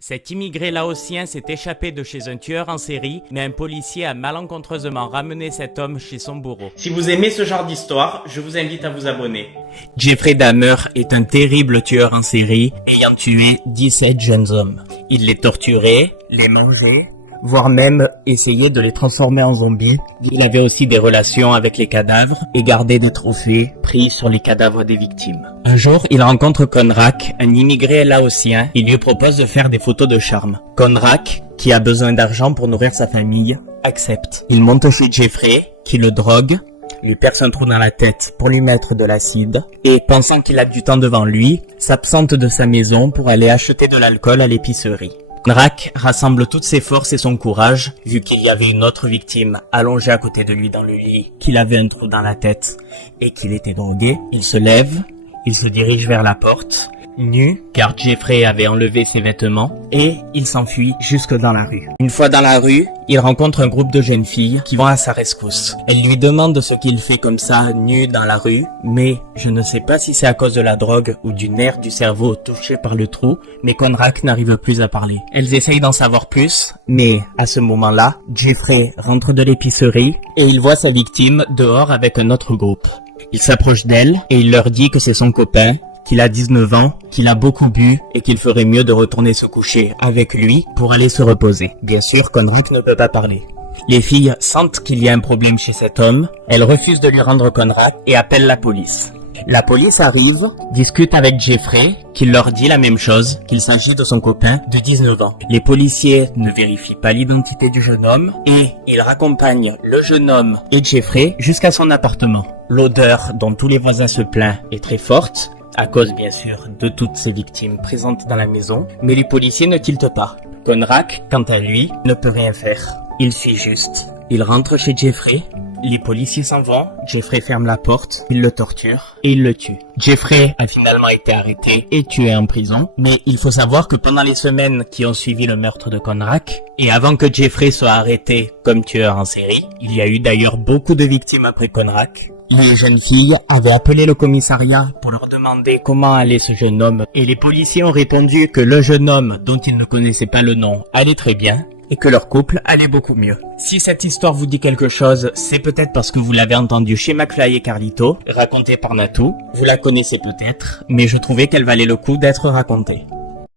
Cet immigré laotien s'est échappé de chez un tueur en série, mais un policier a malencontreusement ramené cet homme chez son bourreau. Si vous aimez ce genre d'histoire, je vous invite à vous abonner. Jeffrey Dahmer est un terrible tueur en série ayant tué 17 jeunes hommes. Il les torturait, les mangeait, voire même essayer de les transformer en zombies. Il avait aussi des relations avec les cadavres et gardait des trophées pris sur les cadavres des victimes. Un jour, il rencontre Conrak, un immigré laotien. Il lui propose de faire des photos de charme. Conrak, qui a besoin d'argent pour nourrir sa famille, accepte. Il monte chez Jeffrey, qui le drogue, lui perce un trou dans la tête pour lui mettre de l'acide, et pensant qu'il a du temps devant lui, s'absente de sa maison pour aller acheter de l'alcool à l'épicerie. Conrak rassemble toutes ses forces et son courage, vu qu'il y avait une autre victime allongée à côté de lui dans le lit, qu'il avait un trou dans la tête et qu'il était drogué. Il se lève, il se dirige vers la porte, nu, car Jeffrey avait enlevé ses vêtements, et il s'enfuit jusque dans la rue. Une fois dans la rue, il rencontre un groupe de jeunes filles qui vont à sa rescousse. Elles lui demandent ce qu'il fait comme ça, nu dans la rue, mais je ne sais pas si c'est à cause de la drogue ou du nerf du cerveau touché par le trou, mais Conrak n'arrive plus à parler. Elles essayent d'en savoir plus, mais à ce moment-là, Jeffrey rentre de l'épicerie et il voit sa victime dehors avec un autre groupe. Il s'approche d'elle et il leur dit que c'est son copain, qu'il a 19 ans, qu'il a beaucoup bu et qu'il ferait mieux de retourner se coucher avec lui pour aller se reposer. Bien sûr, Conrak ne peut pas parler. Les filles sentent qu'il y a un problème chez cet homme, elles refusent de lui rendre Conrak et appellent la police. La police arrive, discute avec Jeffrey, qui leur dit la même chose, qu'il s'agit de son copain de 19 ans. Les policiers ne vérifient pas l'identité du jeune homme et ils raccompagnent le jeune homme et Jeffrey jusqu'à son appartement. L'odeur dont tous les voisins se plaignent est très forte, à cause bien sûr de toutes ces victimes présentes dans la maison, mais les policiers ne tiltent pas. Conrak, quant à lui, ne peut rien faire. Il suit juste. Il rentre chez Jeffrey, les policiers s'en vont, Jeffrey ferme la porte, il le torture et il le tue. Jeffrey a finalement été arrêté et tué en prison, mais il faut savoir que pendant les semaines qui ont suivi le meurtre de Conrak, et avant que Jeffrey soit arrêté comme tueur en série, il y a eu d'ailleurs beaucoup de victimes après Conrak. Les jeunes filles avaient appelé le commissariat pour leur demander comment allait ce jeune homme et les policiers ont répondu que le jeune homme, dont ils ne connaissaient pas le nom, allait très bien et que leur couple allait beaucoup mieux. Si cette histoire vous dit quelque chose, c'est peut-être parce que vous l'avez entendue chez McFly et Carlito, racontée par Natou. Vous la connaissez peut-être, mais je trouvais qu'elle valait le coup d'être racontée.